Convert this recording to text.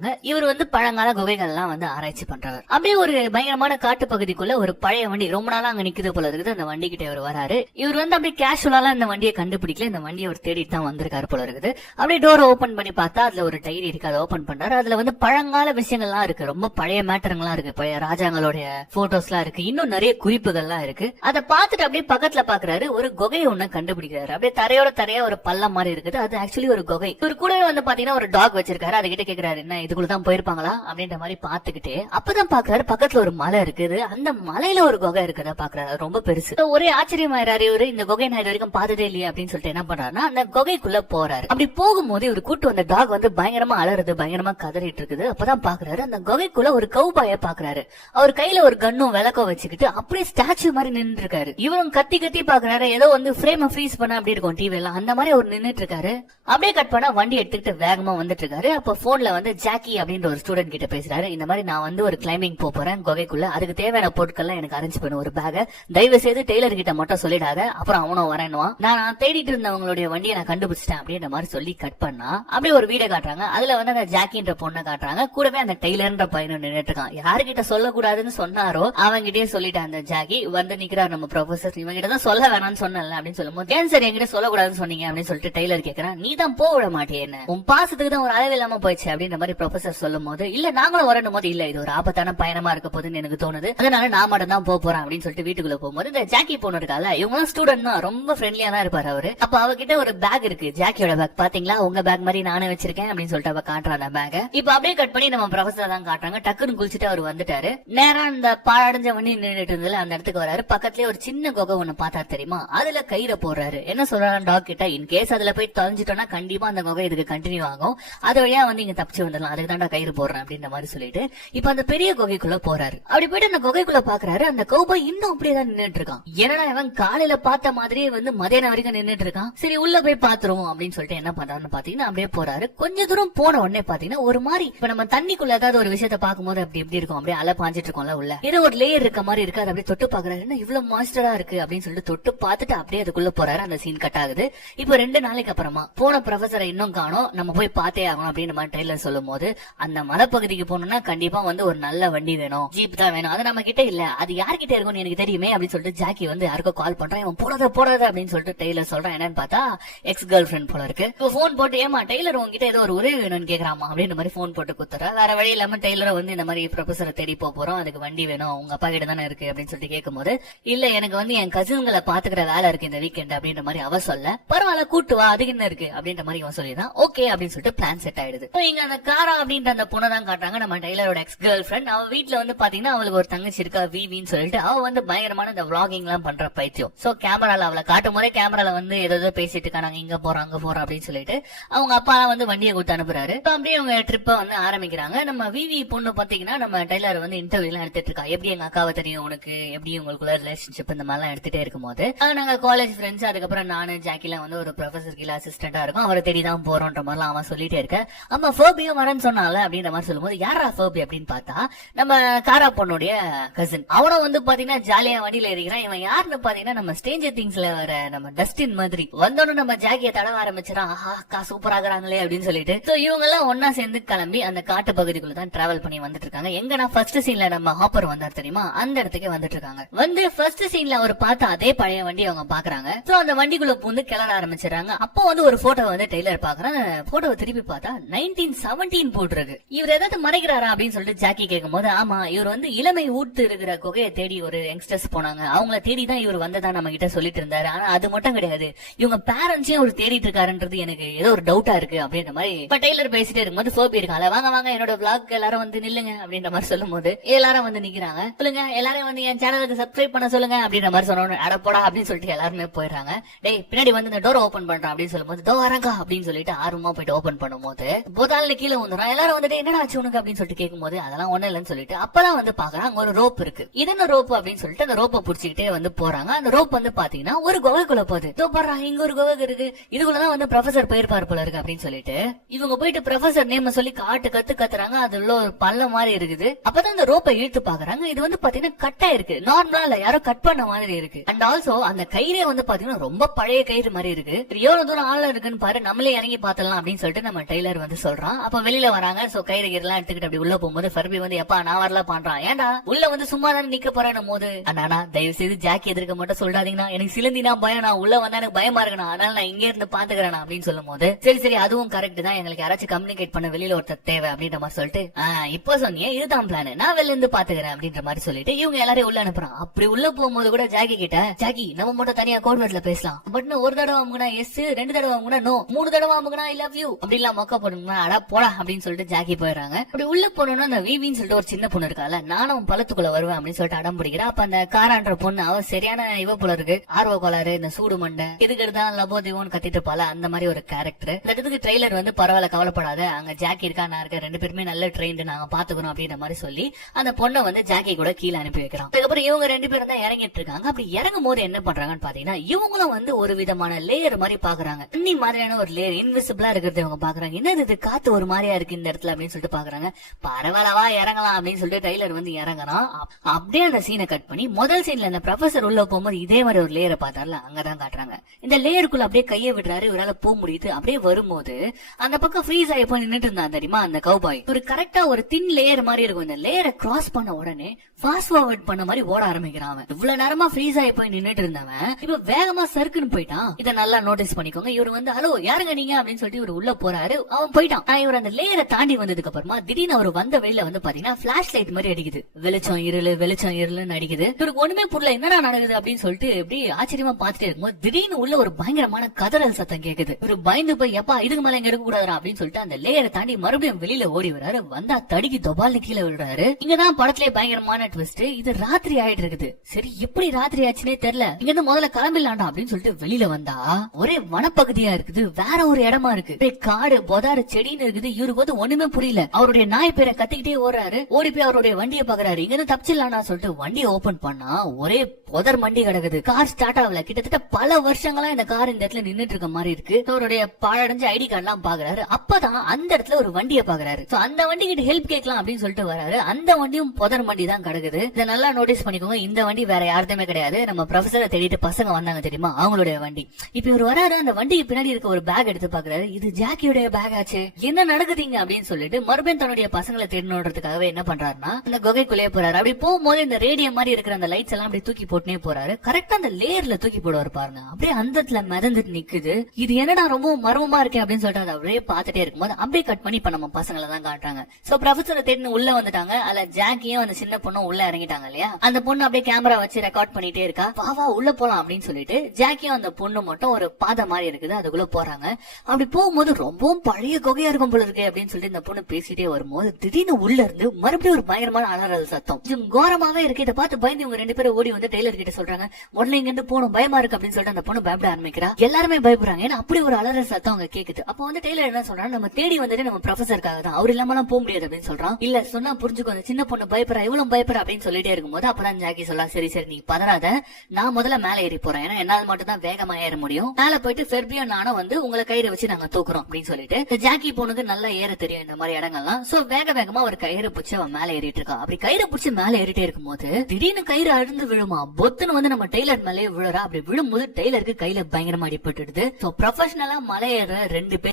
காட்டுறாங்க. இவர் வந்து பழங்கால குகைகள் எல்லாம் வந்து ஆராய்ச்சி பண்றவர். அப்படியே ஒரு பயங்கரமான காட்டு பகுதிக்குள்ள ஒரு பழைய வண்டி ரொம்ப நாளா அங்க நிக்குது போல இருக்குது. அந்த வண்டி கிட்ட இவர் வராரு. இவர் வந்து அப்படியே கேஷுவலா இந்த வண்டியை கண்டுபிடிக்கல, இந்த வண்டியை அவர் தேடிட்டு தான் வந்திருக்காரு போல இருக்குது. அப்படியே டோர் ஓபன் பண்ணி பார்த்தா அதுல ஒரு டைரி இருக்கு. அதை ஓபன் பண்றாரு. அதுல வந்து பழங்கால விஷயங்கள்லாம் இருக்கு, ரொம்ப பழைய மேட்டருங்கெல்லாம் இருக்கு, பழைய ராஜாங்களுடைய போட்டோஸ் எல்லாம் இருக்கு, இன்னும் நிறைய குறிப்புகள்லாம் இருக்கு. அதை பார்த்துட்டு அப்படியே பக்கத்துல பாக்குறாரு. ஒரு குகையை ஒண்ணு கண்டுபிடிக்கிறாரு. அப்படியே தரையா ஒரு பள்ளம் மாதிரி இருக்குது. அது ஆக்சுவலி ஒரு குகை. இவர் கூடவே வந்து பாத்தீங்கன்னா ஒரு டாக் வச்சிருக்காரு. அதுகிட்ட கேக்குறாரு, என்ன இதுக்குள்ளதான் போயிருப்பாங்களா அப்படின்ற மாதிரி பாத்துக்கிட்டே அப்பதான் பாக்குறாரு பக்கத்துல ஒரு மலை இருக்குது. அந்த மலையில ஒரு குகை இருக்குதா பாக்குறாரு. ரொம்ப பெருசு. ஒரே ஆச்சரியமாயிராரு இவரு. இந்த குகை நான் இது வரைக்கும் பார்த்ததே இல்லையே அப்படின்னு சொல்லிட்டு என்ன பண்றாருன்னா அந்த குகைக்குள்ள போறாரு. அப்படி போகும்போது இவர் கூட்டு வந்த டாக் வந்து பயங்கரமா அலறுது, பயங்கரமா கதறிட்டு இருக்குது. அப்பதான் பாக்குறாரு அந்த குகைக்குள்ள ஒரு கௌபாய பாக்குறாரு. அவர் கையில ஒரு கன்னும் விளக்கம் வச்சுக்கிட்டு அப்படியே ஸ்டாச்சு மாதிரி நின்று இருக்காரு. இவரும் கத்தி கத்தி பாக்குறாரு. ஏதோ வந்து ஃப்ரேம் ஃப்ரீஸ் பண்ண அப்படி இருக்கும் டிவி எல்லாம், அந்த மாதிரி அவர் நின்னுட்டு இருக்காரு. அப்படியே கட் பண்ணா வண்டி எடுத்துக்கிட்டு வேகமா வந்துட்டு இருக்காரு. அப்ப போன்ல வந்து ஜாக்கி அப்படின்ற ஒரு ஸ்டூடெண்ட் கிட்ட பேசுறாரு. இந்த மாதிரி நான் வந்து ஒரு கிளைம்பிங் போறேன் குகைக்குள்ள, அதுக்கு தேவையான பொருட்கள் எனக்கு அரேஞ்ச் பண்ண ஒரு பேக தயவு செய்து டெய்லர் கிட்ட மட்டும் சொல்லிடாத, அப்புறம் அவனும் வரேன்னுவான். நான் தேடிட்டு இருந்தவங்களுடைய வண்டியை நான் கண்டுபிடிச்சிட்டேன் அப்படின்ற மாதிரி சொல்லி கட் பண்ணா அப்படியே ஒரு வீடை காட்டுறாங்க. அதுல வந்து அந்த ஜாக்கின்ற பொண்ணை காட்டுறாங்க. கூடவே அந்த டெய்லர்ன்ற பையனும் நின்னுட்டு இருக்கான். யாருகிட்ட சொல்லக்கூடாதுன்னு சொன்னாரோ அவங்கிட்டே சொல்லிட்டான் அந்த ஜாக்கி. வந்து நிக்கிறார் நம்ம ப்ரொஃபசர். இவங்க கிட்ட தான் சொல்ல வேணாம்னு சொன்னல அப்படின்னு சொல்லும்போது, ஏன் சார் என்கிட்ட சொல்லக்கூடாதுன்னு சொன்னீங்க அப்படின்னு சொல்லிட்டு டெய்லர் கேக்குறான். நீ தான் போக விட மாட்டேன்னு, உன் பாசத்துக்கு தான் ஒரு அளவு இல்லாம போயிடுச்சு அப்படின்ற மாதிரி ப்ரொஃபசர் சொல்லும் போது, இல்ல நாங்களும் வரணும் போது, இல்ல இது ஒரு ஆபத்தான பயணமா இருக்க போதுன்னு எனக்கு தோணுது, அதனால நான் மட்டும் தான் போறேன் அப்படின்னு சொல்லிட்டு வீட்டுக்குள்ள போகும்போது இந்த ஜாக்கி பொண்ணு இருக்கால, இவங்க ஸ்டூடெண்ட் தான், ரொம்ப ஃப்ரெண்ட்லியா தான் இருப்பாரு அவரு. அப்ப அவகிட்ட ஒரு பேக் இருக்கு, ஜாக்கியோட பேக். பாத்தீங்களா உங்க பேக் மாதிரி நானே வச்சிருக்கேன் அப்படின்னு சொல்லிட்டு அவ காட்டுறான் அந்த பேக். இப்ப அப்படியே கட் பண்ணி நம்ம ப்ரொஃபசர் தான் காட்டுறாங்க. டக்குன்னு குளிச்சுட்டு அவர் வந்துட்டாரு. நேரா அந்த பாழடைஞ்ச வண்டி நின்றுட்டு இருந்ததுல அந்த இடத்துக்கு வராரு. பக்கத்துலயே ஒரு சின்ன குகை ஒண்ணு பார்த்தா தெரியுமா, அதுல கயிறை போடுறாரு. என்ன சொல்றாரு டாக் கிட்ட, இன் கேஸ் அதுல போய் தொலைஞ்சிட்டோம்னா கண்டிப்பா அந்த குகை இதுக்கு கண்டினியூ ஆகும், அது வழியா வந்து இங்க தப்பிச்சு வந்துடலாம், அதுக்கு தான்டா கயிறு போடுறேன் அப்படின்ற மாதிரி சொல்லிட்டு இப்ப அந்த பெரிய குகைக்குள்ள போறாரு. அப்படி போயிட்டு அந்த குகைக்குள்ள பாக்குறாரு. அந்த கௌபாய் இன்னும் அப்படியே தான் நின்னுட்டு இருக்கான். ஏன்னா இவன் காலையில பார்த்த மாதிரியே வந்து மதியானம் வரைக்கும் நின்னுட்டு இருக்கான். சரி உள்ள போய் பாத்துருவோம் அப்படின்னு சொல்லிட்டு என்ன பண்றாருன்னு பாத்தீங்கன்னா அப்படியே போறாரு. கொஞ்ச தூரம் போன உடனே பாத்தீங்கன்னா ஒரு மாதிரி இப்ப நம்ம தண்ணிக்குள்ள ஏதாவது ஒரு விஷயத்த பாக்கும்போது அப்படி எப்படி இருக்கும், அப்படியே அலை பாஞ்சிட்டு இருக்கோம்ல உள்ள, ஏதோ ஒரு லேயர் இருக்க மாதிரி இருக்கு. அது அப்படியே தொட்டு பாக்குறாரு. என்ன இவ்வளவு மாஸ்டரா இருக்கு அப்படின்னு சொல்லிட்டு தொட்டு பார்த்துட்டு அப்படியே அதுக்குள்ள போறாரு. அந்த சீன் கட் ஆகுது. இப்ப 2 நாளைக்கு அப்புறமா போன ப்ரொஃபசரை இன்னும் காணோம், நம்ம போய் பார்த்தே ஆகணும் அப்படின்னு மாதிரி ட்ரெய்லர் சொல்லும் போது, அந்த மலைப்பகுதிக்கு போகணும்னா கண்டிப்பா வந்து ஒரு நல்ல வண்டி வேணும், ஜீப் தான் வேணும், அது நம்ம கிட்ட இல்ல, அது யார்கிட்ட இருக்கும்னு எனக்கு தெரியுமே அப்படின்னு சொல்லிட்டு ஜாக்கி வந்து யாருக்கோ கால் பண்றான். இவன் போடாத அப்படின்னு சொல்லிட்டு டெய்லர் சொல்றான். என்னன்னு பார்த்தா எக்ஸ் கேர்ள் ஃபிரெண்ட் போல இருக்கு. இப்போ போன் போட்டு, ஏமா டெய்லர் உங்ககிட்ட ஏதோ ஒரு உதவி வேணும்னு கேக்குறாமா அப்படின்னு மாதிரி போன் போட்டு குத்துறா. வேற வழி இல்லாம டெய்லரை வந்து இந்த மாதிரி ப்ரொஃபசரை தேடி போறோம், அதுக்கு வண்டி வேணும், உங்க அப்பா கிட்ட தானே இருக்கு அப்படின்னு சொல்லிட்டு கேட்கும் போது, இல்ல எனக்கு வந்து என் கசின்களை பாத்துக்கிற வேலை இருக்கு இந்த வீக்கெண்ட் அப்படின்ற மாதிரி அவ சொல்ல, பரவாயில்ல கூட்டு வா அதுக்கு என்ன இருக்கு அப்படின்ற மாதிரி இவன் சொல்லிதான் ஓகே அப்படின்னு சொல்லிட்டு பிளான் செட் ஆயிடுது. இங்க அந்த காரா அப்படின்ற அந்த பொண்ணை தான் காட்டுறாங்க, நம்ம டெய்லரோட எக்ஸ் கேர்ள் ஃபிரெண்ட். அவ வீட்டுல வந்து பாத்தீங்கன்னா அவளுக்கு ஒரு தங்கச்சி இருக்கா விவின்னு சொல்லிட்டு, அவ வந்து பயங்கரமான இந்த vlogging எல்லாம் பண்ற பைத்தியம். சோ கேமரால அவளை காட்டும் போதே கேமரால வந்து ஏதோ பேசிட்டு இருக்கா, நாங்க இங்க போறோம் அங்க போறோம் அப்படின்னு சொல்லிட்டு அவங்க அப்பா வந்து வண்டியை கொடுத்து அனுப்புறாரு. அப்படியே அவங்க ட்ரிப்ப வந்து ஆரம்பிக்கிறாங்க. நம்ம விவி பொண்ணு பாத்தீங்கன்னா நம்ம டெய்லர் வந்து இன்டர்வியூ எல்லாம் எடுத்துட்டு இருக்கா. எப்படி எங்க அக்காவை தெரியும் உனக்கு, எப்படி உங்களுக்குள்ள ரிலேஷன்ஷிப் இந்த மாதிரி எல்லாம் எடுத்துட்டே இருக்கும் போது, நாங்க காலேஜ் ஃப்ரெண்ட்ஸ், அதுக்கப்புறம் நானு ஜாக்கிலாம் வந்து ஒரு ப்ரொஃபசர் கீழ அசிஸ்டண்டா இருக்கும், அவரை தேடிதான் போறோம்ன்ற மாதிரி அவன் சொல்லிட்டே இருக்க. அம்மா ஃபர்பியும் வரேன்னு சொன்னால அப்படின்ற மாதிரி சொல்லும்போது, யாரா ஃபர்பி அப்படின்னு பார்த்தா நம்ம காரா பொண்ணுடைய கசின். அவனும் வந்து பாத்தீங்கன்னா ஜாலியா வண்டியில இருக்கிறான். இவன் யாருன்னு பாத்தீங்கன்னா நம்ம ஸ்ட்ரேஞ்சர் திங்ஸ்ல வர நம்ம டஸ்டின் மாதிரி. வந்தோன்னு நம்ம ஜாக்கிய தடவ ஆரம்பிச்சிடான். ஆஹா அக்கா சூப்பர் ஆகுறாங்களே அப்படின்னு சொல்லிட்டு இவங்க எல்லாம் ஒன்னா சேர்ந்து கிளம்பி அந்த காட்டு பகுதிக்குள்ள தான் டிராவல் பண்ணி வந்துட்டு இருக்காங்க. எங்கன்னா ஃபர்ஸ்ட் சீன்ல நம்ம ஹாப்பர் வந்தார் தெரியுமா, அந்த இடத்துக்கு வந்துட்டு இருக்காங்க. வந்து ஃபர்ஸ்ட் சீன்ல அவர் பார்த்த அதே பழைய வண்டி அவங்க பாக்குறாங்க. சோ அந்த வண்டிக்குள்ள பூந்து கிளற ஆரம்பிச்சிடறாங்க. அப்போ வந்து ஒரு போட்டோ வந்து டெய்லர் பாக்குறான். போட்டோவை திருப்பி பார்த்தா 1917 போட்டிருக்கு. இவர் ஏதாவது மறைக்கிறாரா அப்படின்னு சொல்லிட்டு ஜாக்கி கேட்கும் போது, ஆமா இவர் வந்து இளமை ஊட்டு இருக்கிற குகையை தேடி ஒரு யங்ஸ்டர்ஸ் போனாங்க, அவங்கள தேடி தான் இவர் வந்ததா நம்ம கிட்ட சொல்லிட்டு இருந்தாரு. ஆனா அது மட்டும் கிடையாது, இவங்க பேரண்ட்ஸையும் அவர் தேடிட்டு இருக்காருன்றது எனக்கு ஏதோ ஒரு டவுட்டா இருக்கு அப்படின்ற மாதிரி இப்ப டெய்லர் பேசிட்டே இருக்கும்போது ஃபோபி இருக்காங்க. வாங்க என்னோட vlog எல்லாரும் வந்து நில்லுங்க அப்படின்ற மாதிரி சொல்லும் போது எல்லாரும் வந்து நிக்கிறாங்க. சொல்லுங்க எல்லாரும் வந்து என் சேனலுக்கு சப்ஸ்கிரைப் பண்ண சொல்லுங்க அப்படின்ற மாதிரி சொன்னோம். அடப்போடா அப்படின்னு சொல்லிட்டு எல்லாருமே போயிடுறாங்க. டேய் பின்னாடி வந்து இந்த டோர் ஓபன் பண்றான் அப்படின்னு சொல்லும் போது, தோ வரங்கா அப்படின்னு சொல்லிட்டு ஆர்வமா போயிட்டு ஓபன் பண்ணும் போது போதால கீழே வந்துடும். எல்லாரும் வந்துட்டு என்னடா ஆச்சு உனக்கு அப்படின்னு சொல்லிட்டு கேட்கும் போது, அதெல்லாம் ஒண்ணு இல்லைன்னு சொல்லிட்டு அப்பதான் வந்து பாக்குறாங்க அங்க ஒரு ரோப் இருக்கு. இது என்ன ரோப் அப்படின்னு சொல்லிட்டு அந்த ரோப்பை புடிச்சுக்கிட்டே வந்து போறாங்க. அந்த ரோப் வந்து பாத்தீங்கன்னா ஒரு குகைக்குள்ள போகுது. இங்க ஒரு குகை இருக்கு, இதுக்குள்ளதான் வந்து ப்ரொஃபசர் போயிருப்பாரு போல இருக்கு அப்படின்னு சொல்லிட்டு இவங்க போயிட்டு ப்ரொஃபசர் நேம் சொல்லி கத்துறாங்க. அதுல ஒரு பள்ளம் மாதிரி இருக்குது. அப்பதான் அந்த ரோப்பை இழுத்து பாக்குறாங்க. இது வந்து பாத்தீங்கன்னா கட்டா இருக்கு, நார்மலா இல்ல, யாரோ கட் பண்ண மாதிரி இருக்கு. அண்ட் ஆல்சோ அந்த கயிறே வந்து பாத்தீங்கன்னா ரொம்ப பழைய கயிறு மாதிரி இருக்கு. எவ்வளவு தூரம் ஆழம் இருக்குன்னு பாரு, நம்மளே இறங்கி பாத்தலாம் அப்படின்னு சொல்லிட்டு நம்ம டெய்லர் வந்து சொல்றான். அப்ப வெளியில வராங்க. சோ கயிறு கீரெல்லாம் எடுத்துக்கிட்டு அப்படி உள்ள போகும்போது ஃபர்பி வந்து எப்பா நான் வரல பண்றான். ஏன்டா உள்ள வந்து சும்மா தானே நிக்க போறேன் போது அண்ணா தயவு செய்து ஜாக்கி எதிர்க்க மட்டும் சொல்றாதீங்கன்னா எனக்கு சிலந்தினா பயம், நான் உள்ள வந்தா எனக்கு பயமா இருக்கணும், அதனால நான் இங்க இருந்து பாத்துக்கிறேன் அப்படின்னு சொல்லும் போது சரி அதுவும் கரெக்ட் தான், எங்களுக்கு யாராச்சும் கம்யூனிகேட் பண்ண வெளியில ஒருத்தர் தேவை அப்படின்ற மாதிரி சொல்லிட்டு இப்போ சொன்னீங்க இதுதான் பிளான், நான் வெளில இருந்து பாத்துக்கிறேன் அப்படின்ற மாதிரி சொல்லிட்டு இவங்க எல்லாரையும் உள்ள அனுப்புறான். அப்படி உள்ள போகும்போது கூட ஜாக்கி கிட்ட ஜாக்கி நம்ம மட்டும் தனியா கோட் வேர்ட்ல பேசலாம், பட் ஒரு தடவை அமுகுனா எஸ், 2 தடவை அமுகுனா நோ, 3 தடவை அமுகுனா ஐ லவ் யூ அப்படிலாம் மொக்க போடுங்க அடா போடா அப்படின்னு சொல்லிட்டு ஜாக்கி போயிடுறாங்க. அப்படி உள்ள போனோம்னா அந்த விவின்னு சொல்லிட்டு ஒரு சின்ன பொண்ணு இருக்கால, நானும் பழத்துக்குள்ள வருவேன் அப்படின்னு சொல்லிட்டு அடம் பிடிக்கிறா. அப்ப அந்த காரான்ற பொண்ணு அவ சரியான இவ போல இருக்கு, ஆர்வ கோளாறு, இந்த சூடு மண்டை எதுக்குதான் லபோ திவோன்னு கத்திட்டு இருப்பால அந்த மாதிரி ஒரு கேரக்டர். இந்த இடத்துக்கு ட்ரெய்லர் வந்து பரவாயில்ல கவலைப்படாத, அங்க ஜாக்கி இருக்கா நான் இருக்க 2 பேருமே நல்ல ட்ரெயின்டு நாங்க பாத்துக்கிறோம் அப்படின்ற மாதிரி சொல்லி அந்த பொண்ணை வந்து ஜாக்கி கூட கீழே அனுப்பி வைக்கிறான். அதுக்கப்புறம் இவங்க 2 பேரும் தான் இறங்கிட்டு இருக்காங்க. அப்படி இறங்கும் போது என்ன பண்றாங்கன்னு பாத்தீங்கன்னா இவங்களும் வந்து ஒரு விதமான லேயர் மாதிரி பாக்குறாங்க, தண்ணி மாதிரியான ஒரு லேயர் இன்விசிபிளா இருக்கிறது இவங்க பாக்குறாங்க. என்னது இது காத்து ஒரு மாதிரியா இருக்கு இந்த இடத்துல அப்படின்னு சொல்லிட்டு பாக்குறாங்க. பரவாயில்லவா இறங்கலாம் அப்படின்னு சொல்லிட்டு ட்ரெய்லர் வந்து இறங்குறான். அப்படியே அந்த சீனை கட் பண்ணி முதல் சீன்ல அந்த ப்ரொஃபசர் உள்ள போகும்போது இதே மாதிரி ஒரு லேயரை பார்த்தார்ல அங்கதான் காட்டுறாங்க. இந்த லேயருக்குள்ள அப்படியே கையை விடுறாரு, இவரால போக முடியுது. அப்படியே வரும்போது அந்த பக்கம் ஃப்ரீஸ் ஆகி போய் நின்னுட்டு இருந்தான் தெரியுமா அந்த கவுபாய், ஒரு கரெக்டா ஒரு தின் லேயர் மாதிரி இருக்கும். இந்த லேயரை கிராஸ் பண்ண உடனே ஃபாஸ்ட் ஃபார்வர்ட் பண்ண மாதிரி ஓட ஆரம்பிக்கிறான். இவ்வளவு நேரமா ஃப்ரீஸ் ஆகி போய் நின்னுட்டு இருந்தவன் இப்ப வேகமா சறுக்குன்னு போயிட்டான். இதை நல்லா நோட்டீஸ் பண்ணிக்கோங்க. இவர் வந்து ஹலோ யாருங்க நீங்க அப்படின்னு சொல்லிட்டு இவர் உள்ள போறாரு, அவன் போயிட்டான். இவர் அந்த லேயரை தாண்டி வந்ததுக்கு அப்புறமா திடீர்னு அவர் வந்த வெளியில வந்து பாத்தீங்கன்னா பிளாஷ் லைட் மாதிரி அடிக்குது, வெளிச்சம் இருளுன்னு அடிக்குது. இவருக்கு ஒண்ணுமே புரியல என்னடா நடக்குது அப்படின்னு சொல்லிட்டு எப்படி ஆச்சரியமா பாத்துட்டே இருக்கும்போது திடீர்னு உள்ள ஒரு பயங்கரமான கதறல் சத்தம் கேக்குது. இவரு பயந்து போய் எப்பா இதுக்கு மேல எங்க இருக்க கூடாதா அப்படின்னு சொல்லிட்டு அந்த லேயரை தாண்டி மறுபடியும் வெளியில ஓடி வராரு. வந்தா தடுக்கி தொபால்னு கீழே விடுறாரு. இங்கதான் படத்திலே பயங்கரமான ட்விஸ்ட், இது ராத்திரி ஆயிட்டு இருக்குது. சரி எப்படி ராத்திரி ஆச்சுன்னே தெரியல, இங்க இருந்து முதல்ல கிளம்பிடலாண்டா அப்படின்னு சொல்லிட்டு வெளியில வந்தா ஒரே வனப்பகுதியா இருக்குது, வேற ஒரு இடமா இருக்கு, காடு பொதாறு செடின்னு இருக்குது. இவருக்கு வந்து ஒண்ணுமே புரியல. அவருடைய நாய் பேரை கத்திக்கிட்டே ஓடுறாரு. ஓடி போய் அவருடைய வண்டியை பாக்குறாரு, இங்க இருந்து தப்பிச்சிடலாம்னு சொல்லிட்டு வண்டியை ஓபன் பண்ணா ஒரே புதர் மண்டி கிடக்குது. கார் ஸ்டார்ட் ஆகல. கிட்டத்தட்ட பல வருஷங்களா இந்த கார் இந்த இடத்துல நின்னுட்டு இருக்க மாதிரி இருக்கு. அவருடைய பாழடைஞ்ச ஐடி கார்டு எல்லாம் பாக்குறாரு. அப்பதான் அந்த இடத்துல ஒரு வண்டியை பாக்குறாரு. அந்த வண்டி கிட்ட ஹெல்ப் கேட்கலாம் அப்படின்னு சொல்லிட்டு வராரு. அந்த வண்டியும் புதர் மண்டி தான் கிடக்குது. இதை நல்லா நோட்டீஸ் பண்ணிக்கோங்க. இந்த வண்டி வேற யாருமே கிடையாது, நம்ம ப்ரொஃபசரை தேடிட்டு பசங்க வந்தாங்க தெரியுமா அவங்களுடைய வண்டி. இப்ப இவர் வராரு, அந்த வண்டிக்கு பின்னாடி இருக்க ஒரு பேக் எடுத்து பாக்குறாரு. இது ஜாக்கியோட பேக் ஆச்சு, என்ன நடக்குதுங்க அப்படின்னு சொல்லிட்டு மறுபடியும் தன்னுடைய பசங்களை தேடணுன்றதுக்காகவே என்ன பண்றாருன்னா அந்த குகைக்குள்ளேயே போறாரு. அப்படி போகும்போது இந்த ரேடியோ மாதிரி இருக்கிற அந்த லைட்ஸ் எல்லாம் அப்படி தூக்கி போட்டுனே போறாரு. கரெக்டா அந்த லேயர்ல தூக்கி போடுவாரு பாருங்க, அப்படியே அந்த இடத்துல மிதந்துட்டு நிக்குது. இது என்னடா ரொம்ப மர்மமா இருக்கு அப்படின்னு சொல்லிட்டு அதை அப்படியே பாத்துட்டே இருக்கும்போது அப்படியே கட் பண்ணி இப்ப நம்ம பசங்களை தான் காட்டுறாங்க. சோ ப்ரொஃபசரை தேடினு உள்ள வந்துட்டாங்க. அதுல ஜாக்கியும் அந்த சின்ன பொண்ணும் உள்ள இறங்கிட்டாங்க இல்லையா. அந்த பொண்ணு அப்படியே கேமரா வச்சு ரெக்கார்ட் பண்ணிட்டே இருக்கா. வா உள்ள போலாம் அப்படின்னு சொல்லிட்டு ஜாக்கியும் அந்த பொண்ணு மட்டும் ஒரு பாதை மாதிரி இருக்குது அதுக்குள்ள போறாங்க. அப்படி போகும்போது ரொம்பவும் பழைய குகையா இருக்கும் போல இருக்கு அப்படின்னு சொல்லிட்டு இந்த பொண்ணு பேசிட்டே வரும்போது திடீர்னு உள்ள இருந்து மறுபடியும் ஒரு பயங்கரமான அலறல் சத்தம். கோரமாவே இருக்கு. இதை பார்த்து பயந்து இவங்க 2 பேரும் ஓடி வந்து டெய்லர் கிட்ட சொல்றாங்க, உடனே இங்க இருந்து போகணும் பயமா இருக்கு அப்படின்னு சொல்லிட்டு அந்த பொண்ணு பயப்பட ஆரம்பிக்கிறா. எல்லாருமே பயப்படுறாங்க, ஏன்னா அப்படி ஒரு அலறல் சத்தம் அவங்க கேக்குது. அப்போ வந்து டெய்லர் என்ன சொல்றாங்க, நம்ம தேடி வந்துட்டு நம்ம ப்ரொஃபசருக்காக தான், அவர் இல்லாமலாம் போக முடியாது அப்படின்னு சொல்றான். இல்ல சொன்னா புரிஞ்சுக்கோ, அந்த சின்ன பொண்ணு பயப்படுறா, இவ்வளவு பயப்படுறா அப்படின்னு சொல்லிட்டே இருக்கும்போது அப்பதான் ஜாக்கி சொல்லா, சரி நீ பதறாத, நான் முதல்ல மேல ஏறி போறேன், ஏன்னா என்னால் மட்டும் தான் வேகமா ஏற முடியும். மேல போயிட்டு ஃபெர்பியும் நானும் வந்து உங்களை கயிறு வச்சு நாங்க தூக்குறோம் அப்படின்னு சொல்லிட்டு ஜாக்கி பொண்ணுக்கு நல்லா ஏற தெரியும் இந்த மாதிரி இடங்கள்லாம். சோ வேகமா ஒரு கயிறு பிடிச்சி அவன் மேல ஏறிட்டு இருக்கா. அப்படி கயிறு பிடிச்சி மேல ஏறிட்டே இருக்கும்போது திடீர்னு கயிறு அழுந்து விழுமா, பொத்துன்னு வந்து நம்ம டெய்லர் மேலே விழுறா. அப்படி விழும்போது டெய்லருக்கு கையில பயங்கரமா அடிபட்டுடுது. சோ ப்ரொஃபஷனலா மலை ஏற 2 பேர்